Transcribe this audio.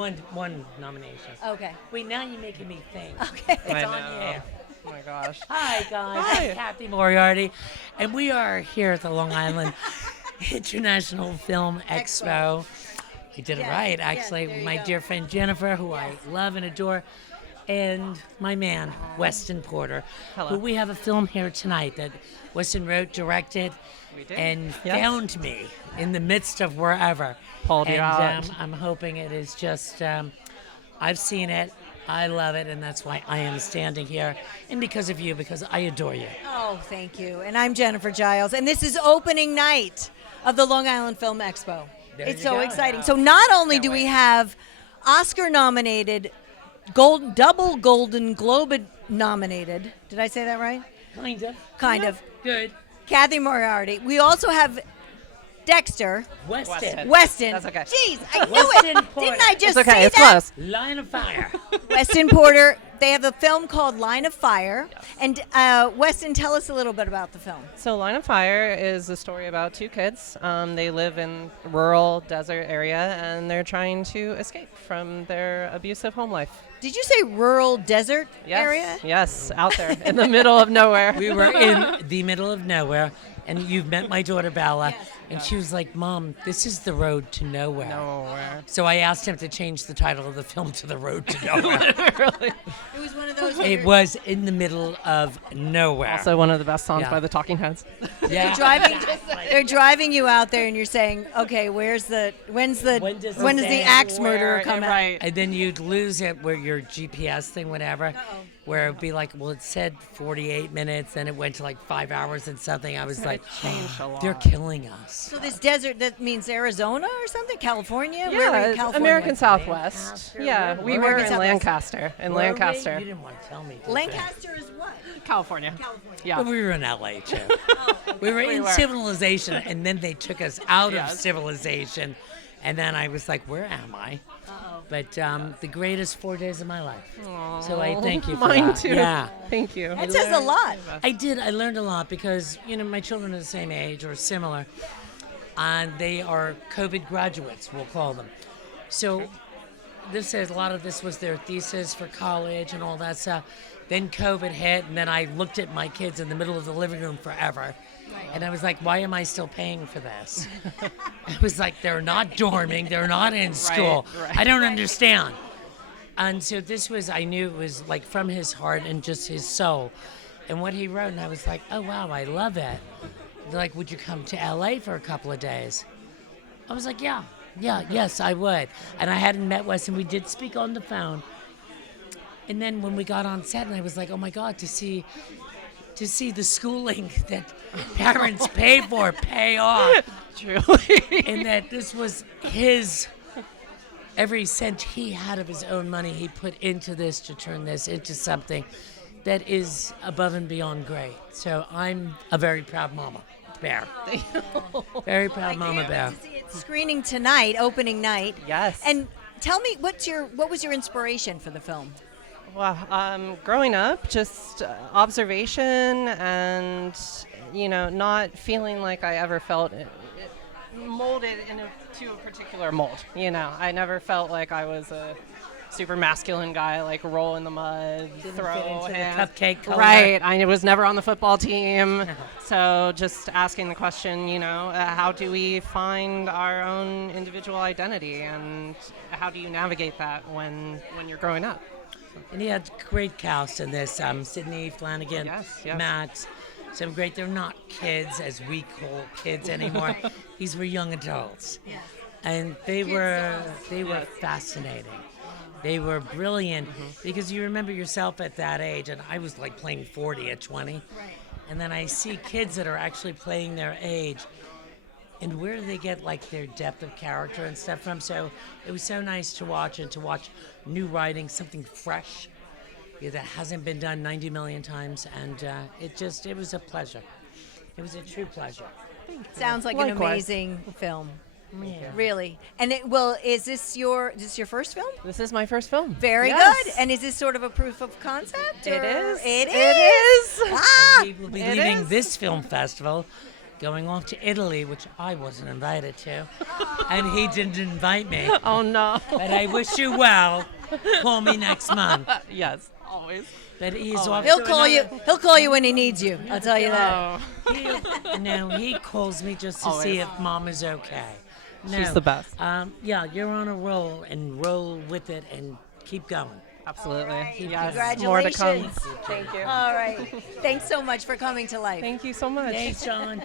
One nomination. Okay. Wait, now you're making me think. Okay. It's on the air. Oh my gosh. Hi, guys. Hi. I'm Cathy Moriarty, and we are here at the Long Island International Film Expo. I did it right, actually. there you My go. dear friend Jennifer, who I love and adore, and my man, Weston Porter, Hello. who we have a film here tonight that Weston wrote, directed, We did. and Yes. found me in the midst of wherever. Pulled you and out. I'm hoping it is just, I've seen it, I love it, and that's why I am standing here, and because of you, because I adore you. Oh, thank you. And I'm Jennifer Jiles, and this is opening night of the Long Island Film Expo. There It's you so go. exciting. So not only do we have Oscar-nominated, double Golden Globe nominated. Did I say that right? Kind of. Kind of. Good. Cathy Moriarty. We also have Dexter. Weston. Weston. That's okay. Jeez, I knew Weston it. Porter. Didn't I just It's okay. say It's that? close. Line of Fire. Weston Porter. They have a film called Line of Fire. And Weston, tell us a little bit about the film. So Line of Fire is a story about two kids. They live in a rural desert area, and they're trying to escape from their abusive home life. Did you say rural desert Yes. area? Yes, out there in the middle of nowhere. We were in the middle of nowhere, and you've met my daughter Bella, and she was like, "Mom, this is the road to nowhere." Nowhere. So I asked him to change the title of the film to The Road to Nowhere. Really. It was one of those. It was in the middle of nowhere. Also one of the best songs Yeah. by the Talking Heads. yeah. They're driving you out there, and you're saying, "Okay, when's the When does when the does the day axe murderer come out?" Right. And then you'd lose it where your GPS thing, whatever, where it'd be like, well, it said 48 minutes, then it went to like 5 hours and something. I was like, changed a lot. they're killing us. So this desert, that means Arizona or something? California? Where were Yeah, you, it's California? American Southwest. Lancaster? Yeah, Where we were were we? in Southwest. Lancaster. In Were we? Lancaster. You didn't want to tell me. did you? Lancaster is what? California. California. Yeah. But we were in LA too. We were in were. civilization, and then they took us out of Yes. civilization, and then I was like, "Where am I?" But the greatest 4 days of my life. So I thank you for Mine that. too. Yeah, Thank you. That says a lot. I did. I learned a lot because my children are the same age or similar, and they are COVID graduates. We'll call them. So this is a lot of this was their thesis for college and all that stuff. Then COVID hit, and then I looked at my kids in the middle of the living room forever. And I was like, why am I still paying for this? I was like, they're not dorming, they're not in school. right. I don't understand. And so this was, I knew it was like from his heart and just his soul. And what he wrote, and I was like, oh wow, I love it. They're like, would you come to LA for a couple of days? I was like, yes, I would. And I hadn't met Wes, and we did speak on the phone. And then when we got on set, and I was like, oh my God, to see the schooling that parents pay for pay off, Truly. and that this was his, every cent he had of his own money he put into this to turn this into something that is above and beyond great. So I'm a very proud mama bear. Very proud mama bear. It's screening tonight, opening night. Yes. And tell me, what was your inspiration for the film? Well, growing up, just observation and, not feeling like I ever felt molded into a particular mold. I never felt like I was a super masculine guy, like roll in the mud, Didn't throw fit into the hands. cupcake color. Right. I was never on the football team. So just asking the question, how do we find our own individual identity, and how do you navigate that when you're growing up? And he had great cast in this. Sydney Flanagan, Yes. Matt. Some great. They're not kids as we call kids anymore. These were young adults, and they were fascinating. They were brilliant because you remember yourself at that age, and I was like playing 40 at 20, Right. and then I see kids that are actually playing their age. And where do they get like their depth of character and stuff from? So it was so nice to watch, and to watch new writing, something fresh that hasn't been done 90 million times. And it was a pleasure. It was a true pleasure. Sounds like an Likewise. amazing film. Yeah. Really. And is this your first film? This is my first film. Very Yes. good. And is this sort of a proof of concept? It or- is. It It is. Ah! We will be It leaving is. this film festival going off to Italy, which I wasn't invited to, and he didn't invite me. Oh no. But I wish you well. Call me next month. Yes, always. But he's off. He'll to call you. another- He'll call you when he needs you. I'll tell you that. Oh. No, he calls me just to see if Mom is okay. No, She's the best. Yeah, you're on a roll, and roll with it and keep going. Absolutely. Right, Yes. More to come. congratulations. Thank you. All right. Thanks so much for coming to life. Thank you so much. Thanks, John.